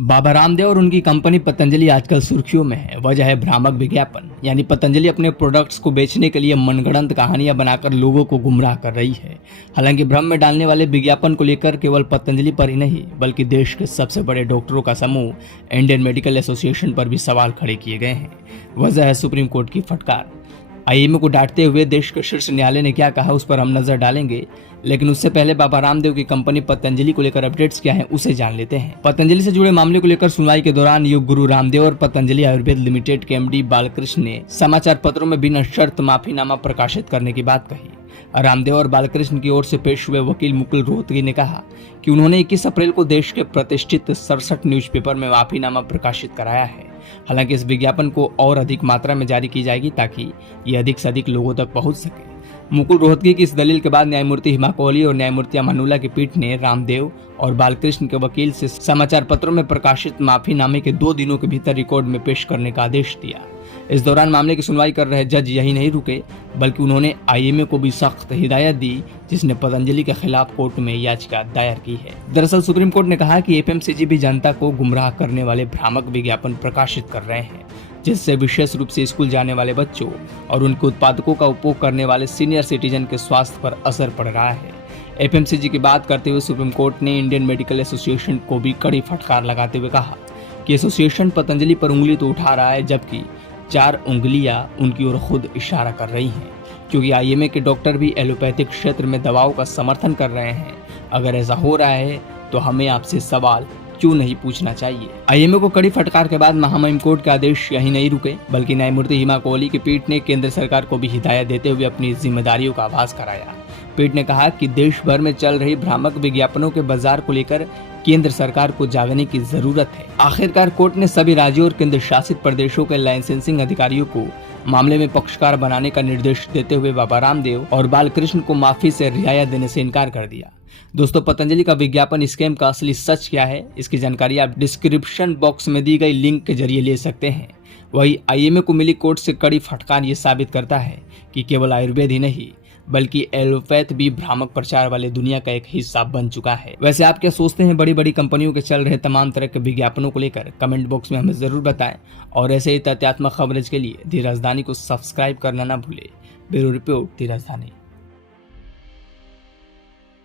बाबा रामदेव और उनकी कंपनी पतंजलि आजकल सुर्खियों में है। वजह है भ्रामक विज्ञापन, यानी पतंजलि अपने प्रोडक्ट्स को बेचने के लिए मनगढ़ंत कहानियां बनाकर लोगों को गुमराह कर रही है। हालांकि भ्रम में डालने वाले विज्ञापन को लेकर केवल पतंजलि पर ही नहीं बल्कि देश के सबसे बड़े डॉक्टरों का समूह इंडियन मेडिकल एसोसिएशन पर भी सवाल खड़े किए गए हैं। वजह है सुप्रीम कोर्ट की फटकार। आईएमए को डांटते हुए देश के शीर्ष न्यायालय ने क्या कहा उस पर हम नजर डालेंगे, लेकिन उससे पहले बाबा रामदेव की कंपनी पतंजलि को लेकर अपडेट्स क्या हैं उसे जान लेते हैं। पतंजलि से जुड़े मामले को लेकर सुनवाई के दौरान योग गुरु रामदेव और पतंजलि आयुर्वेद लिमिटेड के एमडी बालकृष्ण ने समाचार पत्रों में बिना शर्त माफीनामा प्रकाशित करने की बात कही। रामदेव और बालकृष्ण की ओर से पेश हुए वकील मुकुल रोहतगी ने कहा कि उन्होंने 21 अप्रैल को देश के प्रतिष्ठित 67 न्यूज़पेपर में माफीनामा प्रकाशित कराया है। हालांकि इस विज्ञापन को और अधिक मात्रा में जारी की जाएगी ताकि ये अधिक से अधिक लोगों तक पहुंच सके। मुकुल रोहतगी की इस दलील के बाद न्यायमूर्ति हिमा कोहली और न्यायमूर्ति अमानुल्लाह की पीठ ने रामदेव और बालकृष्ण के वकील से समाचार पत्रों में प्रकाशित माफीनामे के 2 दिनों के भीतर रिकॉर्ड में पेश करने का आदेश दिया। इस दौरान मामले की सुनवाई कर रहे जज यही नहीं रुके बल्कि उन्होंने आईएमए को भी सख्त हिदायत दी, जिसने पतंजलि के खिलाफ कोर्ट में याचिका दायर की है। दरअसल सुप्रीम कोर्ट ने कहा कि एफएमसीजी भी जनता को गुमराह करने वाले भ्रामक विज्ञापन प्रकाशित कर रहे हैं, जिससे विशेष रूप से स्कूल जाने वाले बच्चों और उनके उत्पादकों का उपभोग करने वाले सीनियर सिटीजन के स्वास्थ्य पर असर पड़ रहा है। एफएमसीजी की बात करते हुए सुप्रीम कोर्ट ने इंडियन मेडिकल एसोसिएशन को भी कड़ी फटकार लगाते हुए कहा कि एसोसिएशन पतंजलि पर उंगली तो उठा रहा है, जबकि 4 उंगलियां उनकी ओर खुद इशारा कर रही हैं, क्योंकि आईएमए के डॉक्टर भी एलोपैथिक क्षेत्र में दवाओं का समर्थन कर रहे हैं। अगर ऐसा हो रहा है तो हमें आपसे सवाल क्यों नहीं पूछना चाहिए। आईएमए को कड़ी फटकार के बाद महामहिम कोर्ट के आदेश यही नहीं रुके बल्कि न्यायमूर्ति हिमा कोहली की पीठ ने केंद्र सरकार को भी हिदायत देते हुए अपनी जिम्मेदारियों का आभास कराया। पीठ ने कहा कि देश भर में चल रही भ्रामक विज्ञापनों के बाजार को लेकर केंद्र सरकार को जागने की जरूरत है। आखिरकार कोर्ट ने सभी राज्यों और केंद्र शासित प्रदेशों के लाइसेंसिंग अधिकारियों को मामले में पक्षकार बनाने का निर्देश देते हुए बाबा रामदेव और बालकृष्ण को माफी से रियायत देने से इनकार कर दिया। दोस्तों, पतंजलि का विज्ञापन स्कैम का असली सच क्या है, इसकी जानकारी आप डिस्क्रिप्शन बॉक्स में दी गई लिंक के जरिए ले सकते हैं। वही आईएमए को मिली कोर्ट से कड़ी फटकार ये साबित करता है कि केवल आयुर्वेद ही नहीं बल्कि एलोपैथ भी भ्रामक प्रचार वाले दुनिया का एक हिस्सा बन चुका है। वैसे आप क्या सोचते हैं बड़ी बड़ी कंपनियों के चल रहे तमाम तरह के विज्ञापनों को लेकर? कमेंट बॉक्स में हमें जरूर बताएं और ऐसे ही तथ्यात्मक खबरें के लिए दी राजधानी को सब्सक्राइब करना ना भूले। ब्यूरो रिपोर्ट दी राजधानी।